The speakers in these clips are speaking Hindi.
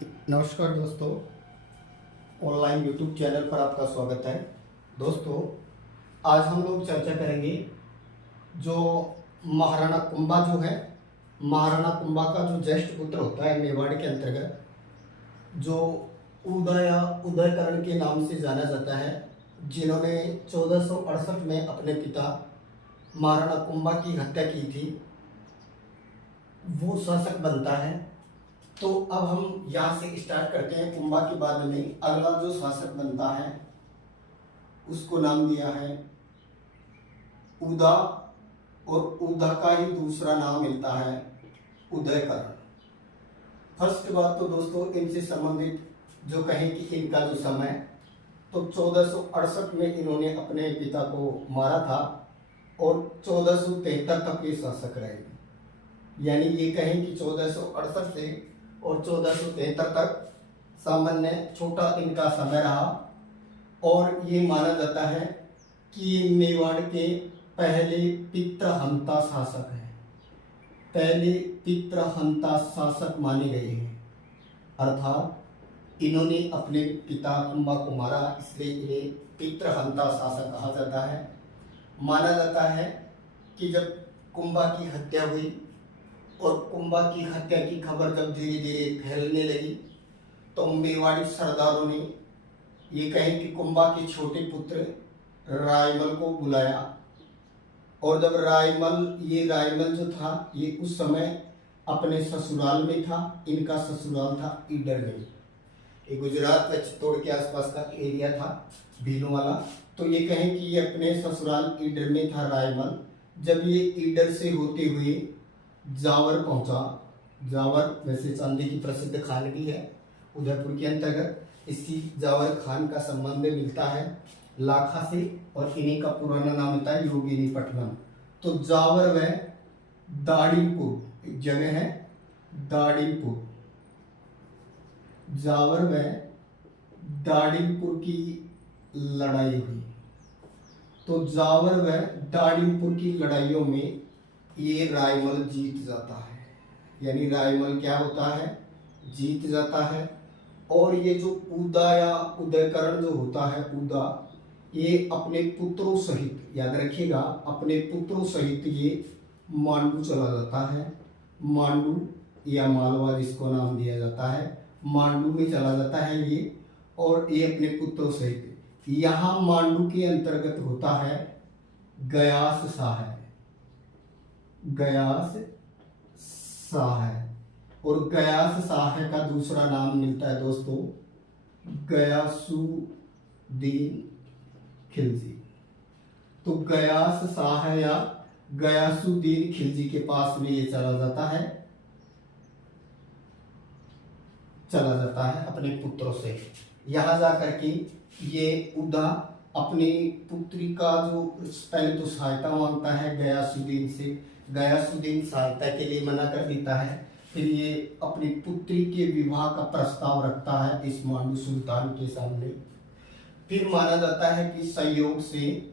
नमस्कार दोस्तों, ऑनलाइन यूट्यूब चैनल पर आपका स्वागत है। दोस्तों, आज हम लोग चर्चा करेंगे जो महाराणा कुंभा जो है, महाराणा कुंभा का जो ज्येष्ठ पुत्र होता है मेवाड़ के अंतर्गत, जो उदय या उदयकरण के नाम से जाना जाता है, जिन्होंने 1468 में अपने पिता महाराणा कुंभा की हत्या की थी, वो शासक बनता है। तो अब हम यहाँ से स्टार्ट करते हैं। कुंभा के बाद में अगला जो शासक बनता है उसको नाम दिया है उदा, और उदा का ही दूसरा नाम मिलता है उदयकरण। फर्स्ट बात तो दोस्तों, इनसे संबंधित जो कहें कि इनका जो समय, तो 1468 में इन्होंने अपने पिता को मारा था और 1473 तक ये शासक रहे। यानी ये कहें कि 1468 से और 1473 तक सामान्य छोटा इनका समय रहा, और ये माना जाता है कि ये मेवाड़ के पहले पितृहंता शासक हैं, पहले पितृहंता शासक माने गए हैं। अर्थात इन्होंने अपने पिता कुंभा को मारा, इसलिए इन्हें पितृहंता शासक कहा जाता है। माना जाता है कि जब कुंभा की हत्या हुई और कुंभा की हत्या की खबर जब धीरे धीरे फैलने लगी, तो मेवाड़ी सरदारों ने ये कहे कि कुंभा के छोटे पुत्र रायमल को बुलाया। और जब रायमल जो था, ये उस समय अपने ससुराल में था। इनका ससुराल था ईडर में, ये गुजरात में चित्तौड़ के आसपास का एरिया था, भीलों वाला। तो ये कहें कि ये अपने ससुराल ईडर में था रायमल। जब ये ईडर से होते हुए जावर पहुंचा, जावर वैसे चांदी की प्रसिद्ध खान भी है उदयपुर के अंतर्गत। इसी जावर खान का संबंध मिलता है लाखा से, और इन्हीं का पुराना नाम होता है योगिनीपट्टनम। तो जावर व दाड़ीपुर एक जगह है, दाड़ीपुर, जावर व दाड़ीपुर की लड़ाई हुई। तो जावर व दाड़ीपुर की लड़ाइयों में ये रायमल जीत जाता है। यानी रायमल क्या होता है, जीत जाता है। और ये जो उदा या उदयकरण जो होता है, उदा, ये अपने पुत्रों सहित, याद रखिएगा, अपने पुत्रों सहित ये मांडू चला जाता है। मांडू या मालवा जिसको नाम दिया जाता है, मांडू में चला जाता है ये, और ये अपने पुत्रों सहित यहाँ मांडू के अंतर्गत होता है गयास शाह, गयास शाह। और गयास शाह का दूसरा नाम मिलता है दोस्तों गयासुद्दीन खिलजी। तो गयास शाह या गयासुद्दीन खिलजी के पास में ये चला जाता है अपने पुत्रों से। यहाँ जाकर के ये उदा अपनी पुत्री का जो पहले तो सहायता मांगता है गयासुद्दीन से, गयासुद्दीन सहायता के लिए मना कर देता है। फिर ये अपनी पुत्री के विवाह का प्रस्ताव रखता है इस मांडू सुल्तान के सामने। फिर माना जाता है कि संयोग से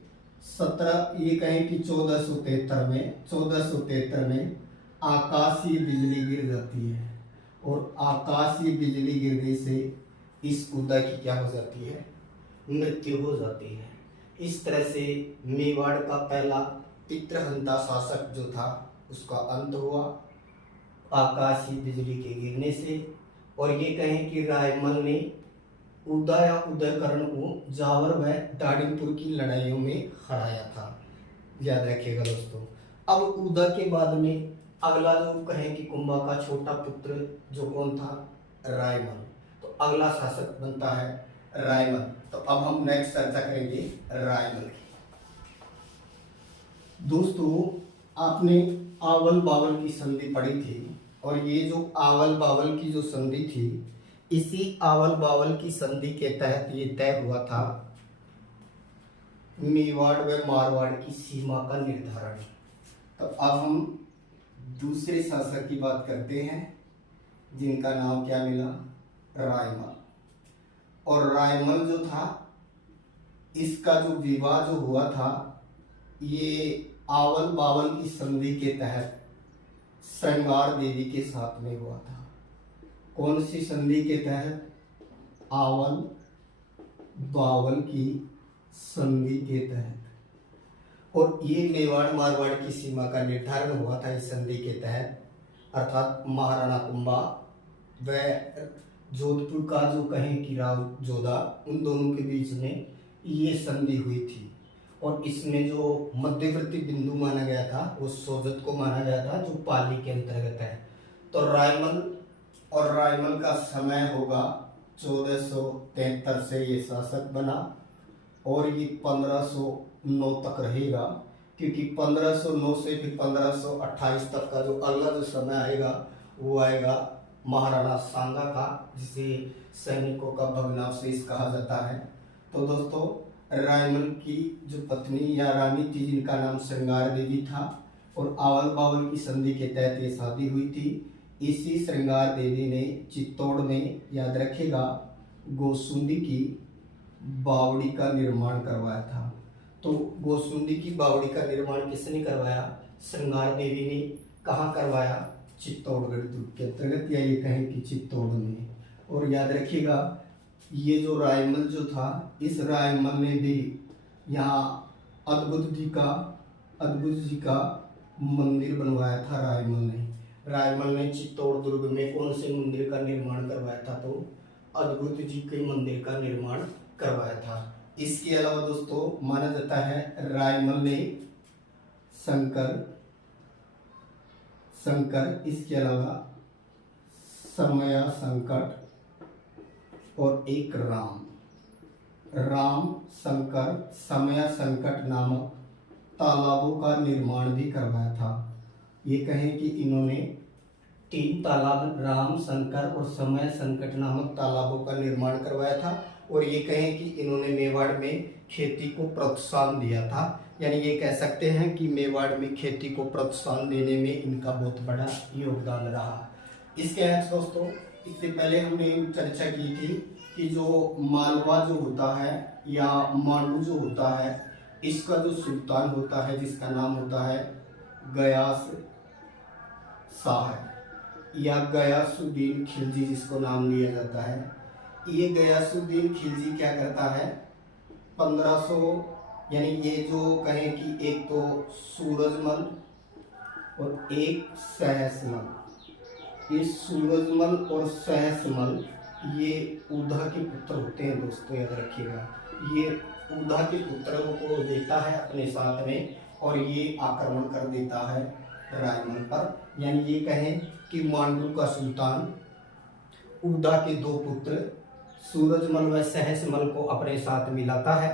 17 ये कहें कि 1473 में आकाशीय बिजली गिर जाती है, और आकाशीय बिजली गिरने से इस उदा की क्या हो जाती है, मृत्यु हो जाती है। इस तरह से मेवाड़ का पहला पितृहंता शासक जो था उसका अंत हुआ आकाशीय बिजली के गिरने से। और ये कहें कि रायमल ने उदा या उदयकरण को जावर व दाड़ीपुर की लड़ाइयों में हराया था, याद रखिएगा दोस्तों। अब उदा के बाद में अगला जो कहें कि कुंभा का छोटा पुत्र जो कौन था, रायमल। तो अगला शासक बनता है रायमल। तो अब हम नेक्स्ट चर्चा करेंगे रायमल की। दोस्तों, आपने आवल बावल की संधि पढ़ी थी, और ये जो आवल बावल की जो संधि थी, इसी आवल बावल की संधि के तहत ये तय हुआ था मेवाड़ व मारवाड़ की सीमा का निर्धारण। तो अब हम दूसरे शासक की बात करते हैं जिनका नाम क्या मिला, रायमल। और रायमल जो था, इसका जो विवाह जो हुआ था, ये आवल बावल की संधि के तहत श्रृंगार देवी के साथ में हुआ था। कौन सी संधि के तहत? आवल बावल की संधि के तहत। और ये मेवाड़ मारवाड़ की सीमा का निर्धारण हुआ था इस संधि के तहत, अर्थात महाराणा कुंभा व जोधपुर का जो कहें कि राव जोधा, उन दोनों के बीच में ये संधि हुई थी। और इसमें जो मध्यवर्ती बिंदु माना गया था वो सोजत को माना गया था, जो पाली के अंतर्गत है। तो रायमल का समय होगा 1473 से ये शासक बना, और ये 1509 तक रहेगा, क्योंकि 1509 से फिर 1528 तक का जो अगला जो समय आएगा वो आएगा महाराणा सांगा का, जिसे सैनिकों का भग्नावशेष कहा जाता है। तो दोस्तों, रायमल की जो पत्नी या रानी थी, जिनका नाम श्रृंगार देवी था, और आवल बावल की संधि के तहत ये शादी हुई थी। इसी श्रृंगार देवी ने चित्तौड़ में, याद रखेगा, गोसुंदी की बावड़ी का निर्माण करवाया था। तो गोसुंदी की बावड़ी का निर्माण किसने करवाया? श्रृंगार देवी ने। कहाँ करवाया? चित्तौड़गढ़ दुर्ग के अंतर्गत, या ये कहें कि चित्तौड़ में। और याद रखिएगा, ये जो रायमल जो था, इस रायमल ने भी यहाँ अद्भुत जी का मंदिर बनवाया था। रायमल ने चित्तौड़ दुर्ग में कौन से मंदिर का निर्माण करवाया था? तो अद्भुत जी के मंदिर का निर्माण करवाया था। इसके अलावा दोस्तों, माना जाता है रायमल ने शंकर, इसके अलावा समया संकट और एक राम शंकर समया संकट नामक तालाबों का निर्माण भी करवाया था। ये कहें कि इन्होंने 3 तालाब, राम शंकर और समय संकट नामक तालाबों का निर्माण करवाया था। और ये कहें कि इन्होंने मेवाड़ में खेती को प्रोत्साहन दिया था, यानी ये कह सकते हैं कि मेवाड़ में खेती को प्रोत्साहन देने में इनका बहुत बड़ा योगदान रहा। इसके अलावा दोस्तों, इससे पहले हमने चर्चा की थी कि जो मालवा जो होता है या मांडू जो होता है, इसका जो सुल्तान होता है, जिसका नाम होता है गयास शाह या गयासुद्दीन खिलजी, जिसको नाम लिया जाता है। ये गयासुद्दीन खिलजी क्या करता है? 1500, यानी ये जो कहें कि एक तो सूरजमल और एक सहसमल, ये सूरजमल और सहसमल ये उधा के पुत्र होते हैं दोस्तों, याद रखिएगा। ये उधा के पुत्रों को लेता है अपने साथ में, और ये आक्रमण कर देता है रायमल पर। यानी ये कहें कि मांडू का सुल्तान उदा के 2 पुत्र सूरजमल व सहसमल को अपने साथ मिलाता है,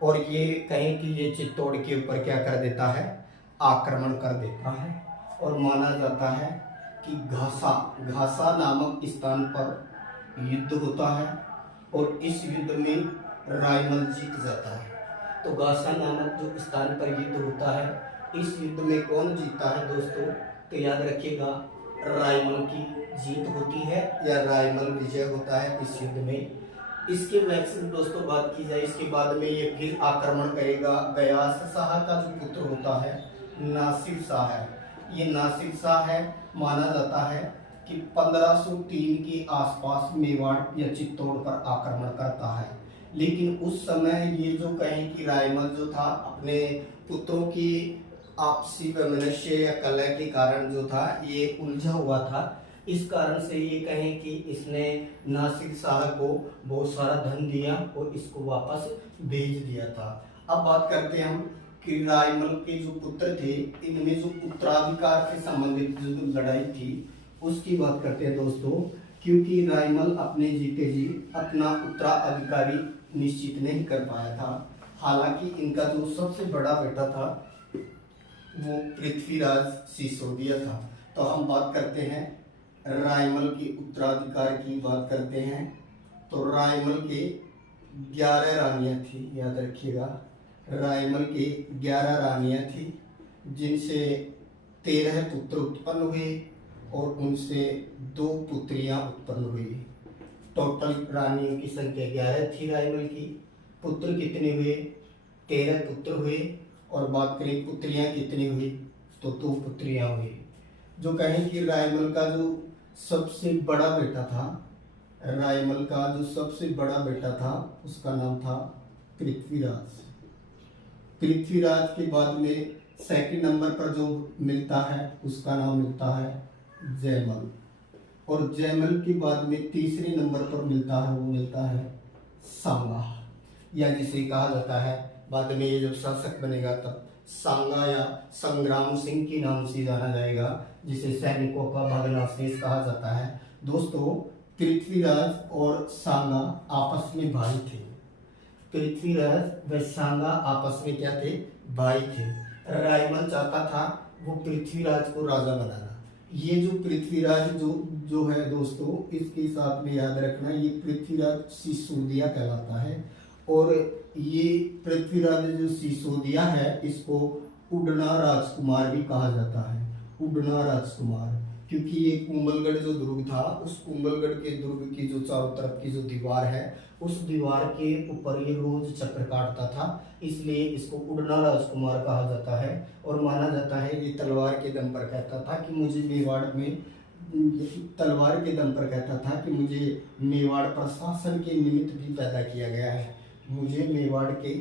और ये कहें कि ये चित्तौड़ के ऊपर क्या कर देता है? आक्रमण कर देता है। और माना जाता है कि घासा नामक स्थान पर युद्ध होता है, और इस युद्ध में रायमल जीत जाता है। तो घासा नामक जो स्थान पर युद्ध होता है, इस युद्ध में कौन जीतता है दोस्तों? तो याद रखिएगा, रायमल की जीत होती है या रायमल विजय होता है इस युद्ध में। इसके मैक्सिमम दोस्तों बात की जाए, इसके बाद में ये फिर आक्रमण करेगा। गयास शाह का जो पुत्र होता है नासिर शाह है, ये नासिर शाह है, माना जाता है कि 1503 के आसपास मेवाड़ या चित्तौड़ पर आक्रमण करता है। लेकिन उस समय ये जो कहें कि रायमल जो था, अपने पुत्रों की आपसी वैमनस्य या कलह के कारण जो था ये उलझा हुआ था। इस कारण से ये कहें कि इसने नासिर शाह को बहुत सारा धन दिया और इसको वापस भेज दिया था। अब बात करते हैं हम कि रायमल के जो पुत्र थे, इनमें जो उत्तराधिकार से संबंधित जो लड़ाई थी उसकी बात करते हैं दोस्तों। क्योंकि रायमल अपने जीते जी अपना उत्तराधिकारी निश्चित नहीं कर पाया था। हालांकि इनका जो सबसे बड़ा बेटा था वो पृथ्वीराज सिसोदिया था। तो हम बात करते हैं रायमल के उत्तराधिकार की बात करते हैं। तो रायमल के 11 रानियां थी, याद रखिएगा। रायमल के 11 रानियां थी, जिनसे 13 पुत्र उत्पन्न हुए और उनसे 2 पुत्रियां उत्पन्न हुई। टोटल रानियों की संख्या 11 थी रायमल की। पुत्र कितने हुए? 13 पुत्र हुए। और बात करें पुत्रियां कितनी हुई, तो 2 पुत्रियां हुई। जो कहें कि रायमल का जो सबसे बड़ा बेटा था, रायमल का जो सबसे बड़ा बेटा था उसका नाम था पृथ्वीराज। पृथ्वीराज के बाद में सेकंड नंबर पर जो मिलता है उसका नाम मिलता है जयमल। और जयमल के बाद में तीसरे नंबर पर मिलता है वो मिलता है सांगा, या जिसे कहा जाता है बाद में ये जब शासक बनेगा तब सांगा या संग्राम सिंह के नाम से जाना जाएगा, जिसे सैनिकों का भग्नावशेष कहा जाता है। दोस्तों, पृथ्वीराज और सांगा आपस में भाई थे। पृथ्वीराज व सांगा आपस में क्या थे? भाई थे। रायमल चाहता था वो पृथ्वीराज को राजा बनाना। ये जो पृथ्वीराज जो है दोस्तों, इसके साथ में याद रखना, ये पृथ्वीराज सिसोदिया कहलाता है। और ये पृथ्वीराज जो सिसोदिया है इसको उड़ना राजकुमार भी कहा जाता है। उड़ना राजकुमार, क्योंकि ये कुंभलगढ़ जो दुर्ग था, उस कुंभलगढ़ के दुर्ग की जो चारों तरफ की जो दीवार है, उस दीवार के ऊपर ये रोज चक्र काटता था, इसलिए इसको उड़ना राजकुमार कहा जाता है। और माना जाता है ये तलवार के दम पर कहता था कि मुझे मेवाड़ में तलवार के दम पर कहता था कि मुझे मेवाड़ पर शासन के निमित्त भी पैदा किया गया है, मुझे मेवाड़ के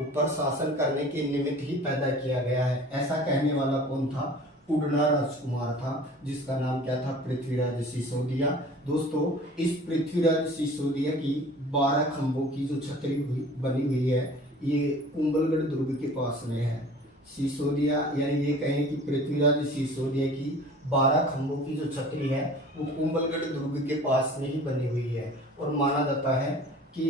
ऊपर शासन करने के निमित्त ही पैदा किया गया है। ऐसा कहने वाला कौन था? उड़ना राजकुमार था, जिसका नाम क्या था? पृथ्वीराज सिसोदिया। दोस्तों, इस पृथ्वीराज सिसोदिया की 12 खंभों की जो छतरी बनी हुई है, ये कुंभलगढ़ दुर्ग के पास में है। सिसोदिया, यानी ये कहें कि पृथ्वीराज सिसोदिया की 12 खंभों की जो छतरी है वो कुंभलगढ़ दुर्ग के पास में ही बनी हुई है। और माना जाता है कि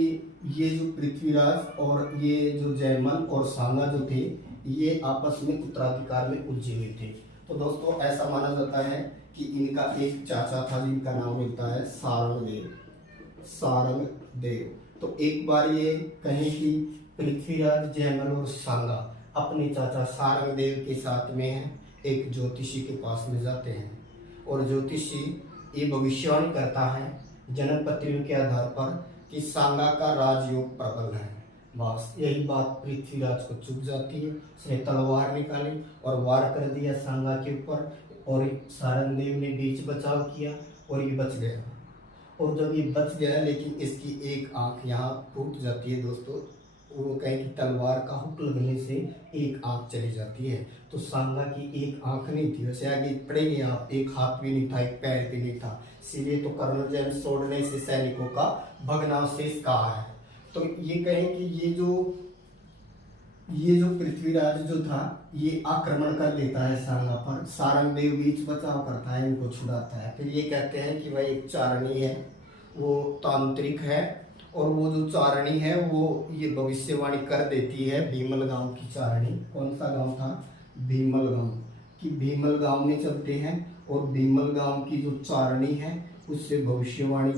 ये जो पृथ्वीराज और ये जो जयमल और सांगा जो थे, ये आपस में उत्तराधिकार में उलझे हुए थे। तो दोस्तों, ऐसा माना जाता है कि इनका एक चाचा था जिनका नाम मिलता है सारंगदेव। सारंगदेव। तो एक बार ये कहें कि पृथ्वीराज, जयमल और सांगा अपने चाचा सारंगदेव के साथ में एक ज्योतिषी के पास में जाते हैं। और ज्योतिषी ये भविष्यवाणी करता है जन्म पत्रियों के आधार पर कि सांगा का राजयोग प्रबल है। बस यही बात पृथ्वीराज को चुभ जाती है। उसने तलवार निकाली और वार कर दिया सांगा के ऊपर, और सारंगदेव ने बीच बचाव किया और ये बच गया। और जब ये बच गया, लेकिन इसकी एक आंख यहाँ टूट जाती है दोस्तों। वो कहें कि तलवार का हुक लगने से एक आंख चली जाती है। तो सांगा की एक आंख नहीं थी, वैसे आगे पड़ेंगे आप, एक हाथ भी नहीं था, एक पैर भी नहीं था, इसीलिए तो कर्नल जेम्स स्वॉर्ड ने इसे सैनिकों का भग्नावशेष कहा है। तो ये कहें कि ये जो पृथ्वीराज जो था, ये आक्रमण कर लेता है सांगा पर। सारंगदेव बीच बचाव करता है, इनको छुड़ाता है। फिर ये कहते हैं कि भाई एक चारणी है, वो तांत्रिक है, और वो जो चारणी है वो ये भविष्यवाणी कर देती है। भीमल गांव की चारणी, कौन सा गांव था? भीमल गांव। कि भीमल गांव में चलते हैं और भीमल गांव की जो चारणी है उससे भविष्यवाणी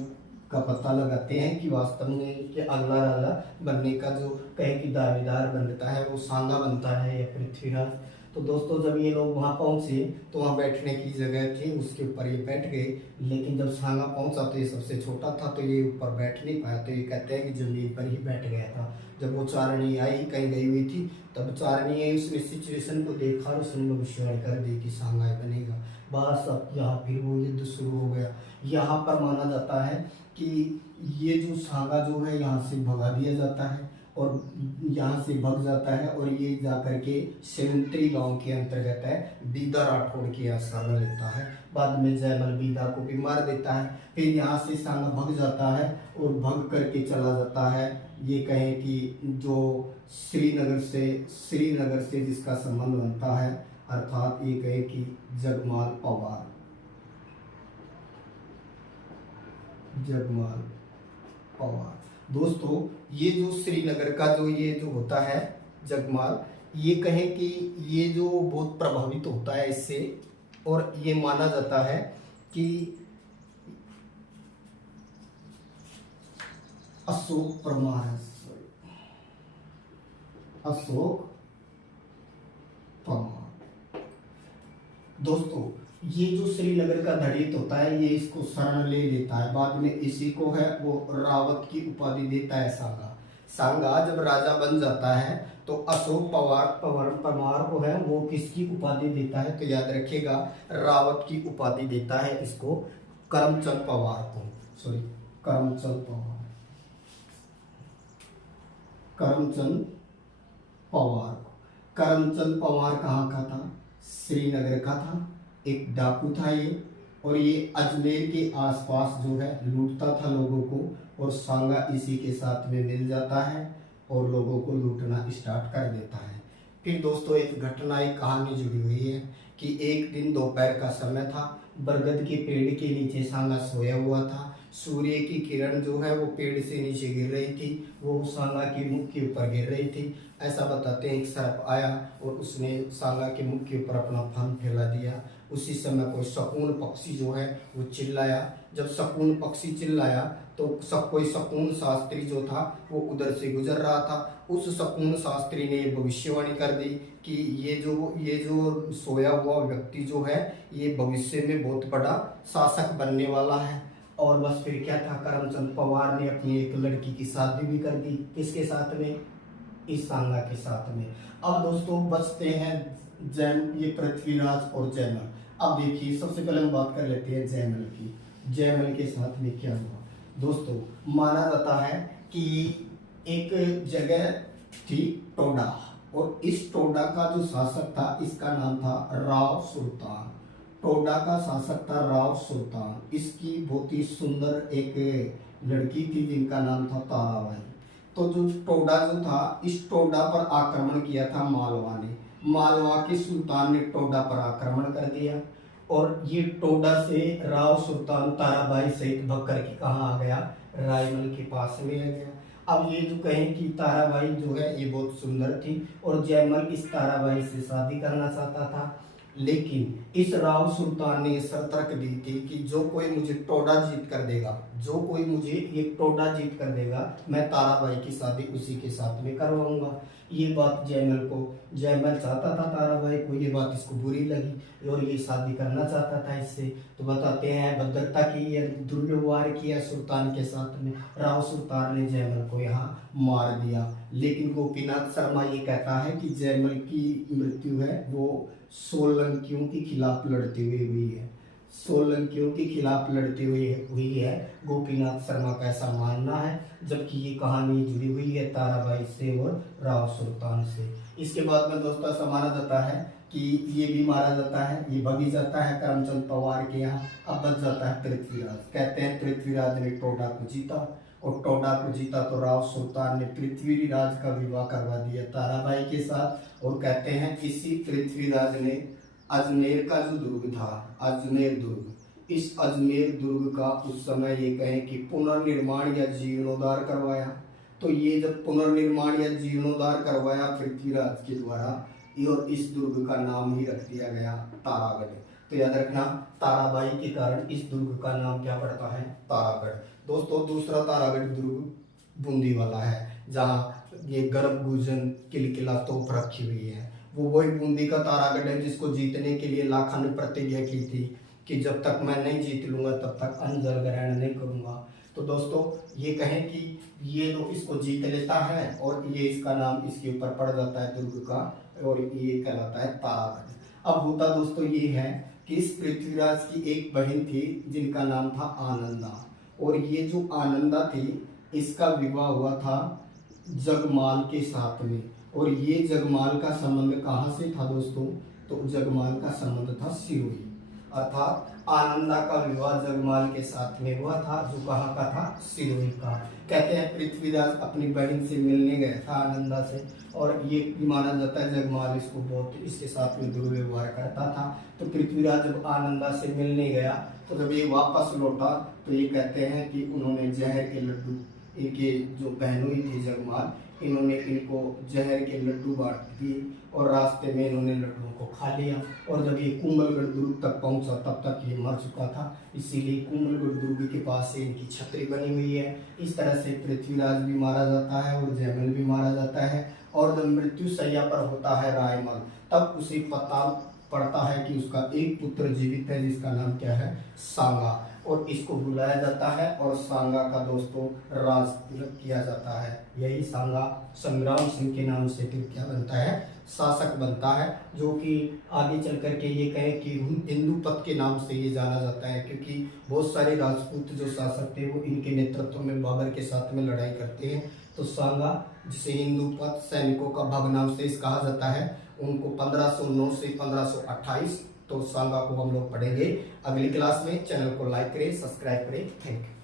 का पता लगाते हैं कि वास्तव में कि अगला राजा बनने का जो कहे कि दावेदार बनता है वो सांगा बनता है या पृथ्वीराज। तो दोस्तों, जब ये लोग वहाँ पहुँचे तो वहाँ बैठने की जगह थी, उसके ऊपर ये बैठ गए। लेकिन जब सांगा पहुँचा तो ये सबसे छोटा था, तो ये ऊपर बैठ नहीं पाया। तो ये कहते हैं कि जमीन पर ही बैठ गया था। जब वो चारणी आई, कहीं गई हुई थी, तब चारणी आई, उसने सिचुएशन को देखा और उसने भविष्यवाणी कर दी कि सांगा बनेगा। बस अब यहाँ फिर वो युद्ध शुरू हो गया। यहाँ पर माना जाता है कि ये जो सांगा जो है यहाँ से भगा दिया जाता है, और यहाँ से भग जाता है, और ये जाकर के सेवंतरी गांव के अंतर्गत है बीदा राठौड़ के आश्रम लेता है। बाद में जयमल बीदा को भी मार देता है। फिर यहाँ से सांगा भग जाता है और भग करके चला जाता है, ये कहें कि जो श्रीनगर से जिसका संबंध बनता है, अर्थात ये कहे कि जगमाल पवार। जगमाल पवार। दोस्तों, ये जो श्रीनगर का जो होता है जगमाल, ये कहें कि ये जो बहुत प्रभावित होता है इससे, और ये माना जाता है कि अशोक परमार दोस्तों, ये जो श्रीनगर का दलित होता है ये इसको शरण ले लेता है। बाद में इसी को है वो रावत की उपाधि देता है सांगा जब राजा बन जाता है तो अशोक परमार को है वो किसकी उपाधि देता है? तो याद रखिएगा, रावत की उपाधि देता है इसको। करमचंद पवार को, सॉरी करमचंद पवार, करमचंद पवार को। करमचंद पवार कहाँ का था? श्रीनगर का था। एक डाकू था ये, और ये अजमेर के आसपास जो है लूटता था लोगों को, और सांगा इसी के साथ में मिल जाता है और लोगों को लूटना स्टार्ट कर देता है। फिर दोस्तों एक घटना, एक कहानी जुड़ी हुई है कि एक दिन दोपहर का समय था, बरगद के पेड़ के नीचे सांगा सोया हुआ था। सूर्य की किरण जो है वो पेड़ से नीचे गिर रही थी, वो सांगा के मुख के ऊपर गिर रही थी। ऐसा बताते हैं एक सर्प आया और उसने सांगा के मुख के ऊपर अपना फन फैला दिया। उसी समय कोई शकुन पक्षी जो है वो चिल्लाया। जब शकुन पक्षी चिल्लाया तो कोई शकुन शास्त्री जो था वो उधर से गुजर रहा था। उस शकुन शास्त्री ने भविष्यवाणी कर दी कि ये जो सोया हुआ व्यक्ति जो है ये भविष्य में बहुत बड़ा शासक बनने वाला है। और बस फिर क्या था, करमचंद पवार ने अपनी एक लड़की की शादी भी कर दी। किसके साथ में? इस सांगा के साथ में। अब दोस्तों बचते हैं ये पृथ्वीराज और जयमल। अब देखिए सबसे पहले हम बात कर लेते हैं जयमल की। जयमल के साथ में क्या हुआ दोस्तों? माना जाता है कि एक जगह थी टोडा, और इस टोडा का जो शासक था इसका नाम था राव सुल्तान। टोडा का शासक था राव सुल्तान। इसकी बहुत ही सुंदर एक लड़की थी जिनका नाम था ताराबाई। तो जो टोडा जो था, इस टोडा पर आक्रमण किया था मालवा ने। मालवा के सुल्तान ने टोडा पर आक्रमण कर दिया, और ये टोडा से राव सुल्तान ताराबाई सहित भग करके कहाँ आ गया? रायमल के पास में आ गया। अब ये जो कहें कि ताराबाई जो है ये बहुत सुंदर थी, और जयमल इस ताराबाई से शादी करना चाहता था, लेकिन इस राव सुल्तान ने शर्त रख दी थी कि जो कोई मुझे टोडा जीत कर देगा, जो कोई मुझे ये टोडा जीत कर देगा, मैं ताराबाई की शादी उसी के साथ में करवाऊंगा। ये बात जयमल चाहता था ताराबाई को, ये बात इसको बुरी लगी और ये शादी करना चाहता था इससे। तो बताते हैं भद्रता की ये दुर्व्यवहार किया सुल्तान के साथ में। राव सुल्तान ने जयमल को यहाँ मार दिया। लेकिन गोपीनाथ शर्मा ये कहता है कि जयमल की मृत्यु है वो सोलंकियों के खिलाफ लड़ते हुए हुई है। सोलंकियों के खिलाफ लड़ते हुए हुई है, गोपीनाथ शर्मा का ऐसा मानना है। जबकि ये कहानी जुड़ी हुई है ताराबाई से और राव सुल्तान से। इसके बाद में दोस्तों ऐसा माना जाता है कि ये भी मारा जाता है, ये भगी जाता है करमचंद पवार के यहाँ। अब बच जाता है पृथ्वीराज। कहते हैं पृथ्वीराज ने टोडा को जीता, और टोडा को जीता तो राव सुल्तान ने पृथ्वीराज का विवाह करवा दिया ताराबाई के साथ। और कहते हैं इसी पृथ्वीराज ने अजमेर का जो दुर्ग था, अजमेर दुर्ग, इस अजमेर दुर्ग का उस समय ये कहें कि पुनर्निर्माण या जीर्णोद्धार करवाया। तो ये जब पुनर्निर्माण या जीर्णोद्धार करवाया पृथ्वीराज के द्वारा, और इस दुर्ग का नाम ही रख दिया गया तारागढ़। तो याद रखना, ताराबाई के कारण इस दुर्ग का नाम क्या पड़ता है? तारागढ़। दोस्तों दूसरा तारागढ़ दुर्ग बूंदी वाला है, जहाँ ये गर्भ गुजन किला तोप रखी हुई है। वो वही बूंदी का तारागढ़ है जिसको जीतने के लिए लाखा ने प्रतिज्ञा की थी कि जब तक मैं नहीं जीत लूंगा तब तक अन्न जल ग्रहण नहीं करूंगा। तो दोस्तों ये कहें कि ये लोग इसको जीत लेता है और ये इसका नाम इसके ऊपर पड़ जाता है दुर्ग का, और ये कहलाता है तारागढ़। अब होता दोस्तों ये है कि इस पृथ्वीराज की एक बहन थी जिनका नाम था आनंदा, और ये जो आनंदा थी इसका विवाह हुआ था जगमाल के साथ में। और ये जगमाल का संबंध कहाँ से था दोस्तों? तो जगमाल का संबंध था सिरोही, अर्थात आनंदा का विवाह जगमाल के साथ में हुआ था, जो कहाँ का था? सिरोही का। कहते हैं पृथ्वीराज अपनी बहन से मिलने गया था आनंदा से, और ये माना जाता है जगमाल इसको बहुत इसके साथ में दुर्व्यवहार करता था। तो पृथ्वीराज जब आनंदा से मिलने गया तो जब ये वापस लौटा तो ये कहते हैं कि उन्होंने जहर के लड्डू, इनके जो बहनोई थी जगमाल, इन्होंने इनको जहर के लड्डू बांट दिए और रास्ते में इन्होंने लड्डुओं को खा लिया। और जब ये कुंभलगढ़ दुर्ग तक पहुंचा तब तक ये मर चुका था, इसीलिए कुंभलगढ़ दुर्ग के पास से इनकी छतरी बनी हुई है। इस तरह से पृथ्वीराज भी मारा जाता है और जयमल भी मारा जाता है। और जब मृत्यु शैया पर होता है रायमल, तब उसे पता पड़ता है कि उसका एक पुत्र जीवित है जिसका नाम क्या है? सांगा। और इसको बुलाया जाता है और सांगा का दोस्तों राज तिलक किया जाता है। यही सांगा संग्राम सिंह के नाम से फिर क्या बनता है, शासक बनता है, जो कि आगे चल करके ये कहें कि हिंदूपत के नाम से ये जाना जाता है, क्योंकि बहुत सारे राजपूत जो शासक थे वो इनके नेतृत्व में बाबर के साथ में लड़ाई करते हैं। तो सांगा जिसे हिंदूपत सैनिकों का भग्नावशेष कहा जाता है, उनको 1509 से 1528 तो सांगा को हम लोग पढ़ेंगे अगली क्लास में। चैनल को लाइक करें, सब्सक्राइब करें। Thank you.